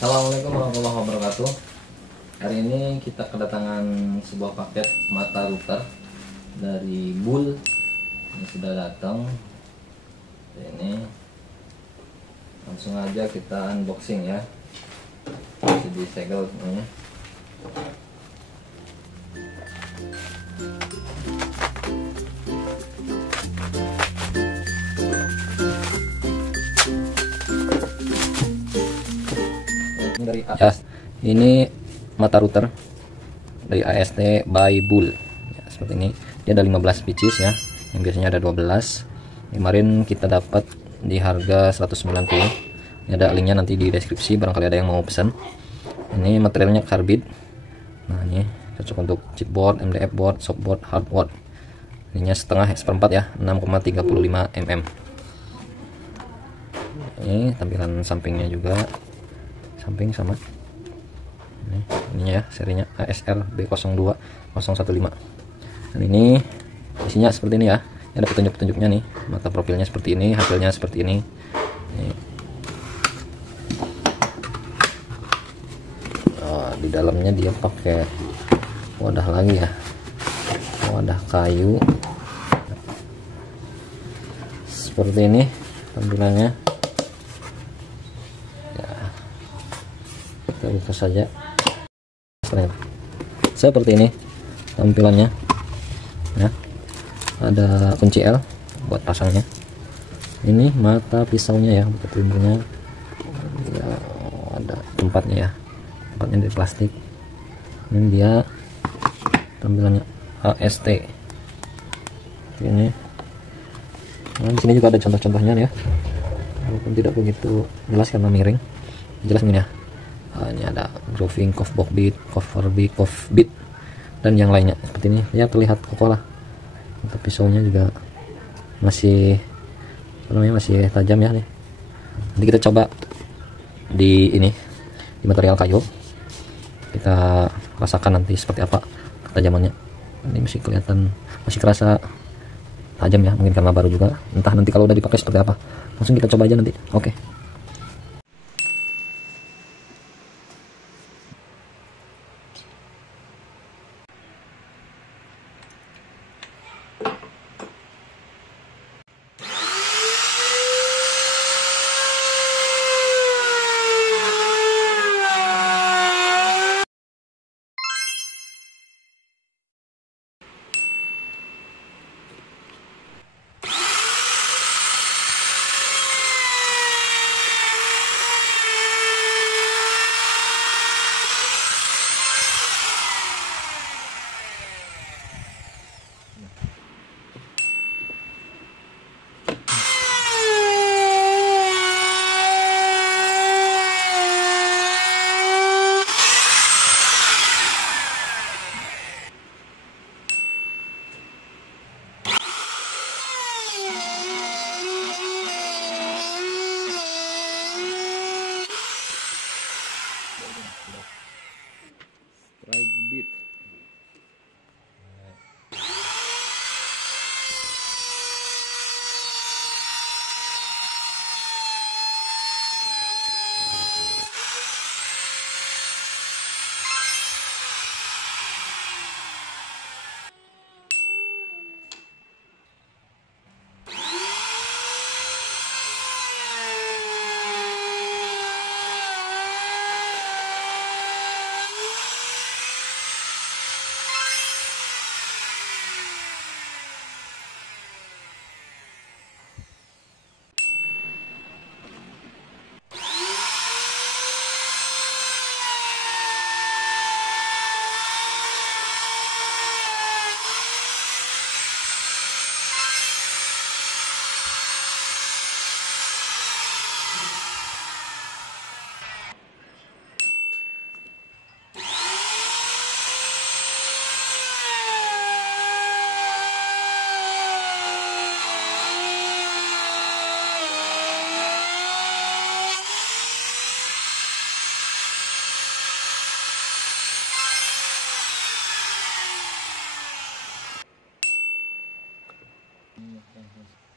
Assalamualaikum warahmatullahi wabarakatuh. Hari ini kita kedatangan sebuah paket mata router dari Bull. Ini sudah datang. Ini langsung aja kita unboxing ya. Masih disegel ini. Dari ya, ini mata router dari AST by Bull ya, seperti ini. Dia ada 15 pieces ya, yang biasanya ada 12. Kemarin kita dapat di harga 190. Ini ada linknya nanti di deskripsi barangkali ada yang mau pesan. Ini materialnya karbid. Nah, ini cocok untuk chipboard, MDF board, softboard, hardboard. Ininya setengah seperempat ya, 6,35 mm. Ini tampilan sampingnya juga, samping sama ininya ya, serinya ASR B02015. Dan ini isinya seperti ini ya. Ini ada petunjuk-petunjuknya nih, mata profilnya seperti ini, hasilnya seperti ini. Oh, di dalamnya dia pakai wadah lagi ya, wadah kayu seperti ini tampilannya. Kita buka saja. Seperti ini tampilannya ya. Ada kunci L buat pasangnya. Ini mata pisaunya ya, buat timbulnya ya, ada tempatnya ya, tempatnya dari plastik. Ini dia tampilannya AST ini. Nah, di sini juga ada contoh-contohnya ya, walaupun tidak begitu jelas karena miring. Jelas ini ya. Ini ada grooving, cover beat, dan yang lainnya seperti ini ya, terlihat kokoh lah. Untuk pisaunya juga masih masih tajam ya nih. Nanti kita coba di ini, di material kayu, kita rasakan nanti seperti apa ketajamannya. Ini masih kelihatan, masih kerasa tajam ya, mungkin karena baru juga. Entah nanti kalau udah dipakai seperti apa. Langsung kita coba aja nanti. Oke. Beat. Yes.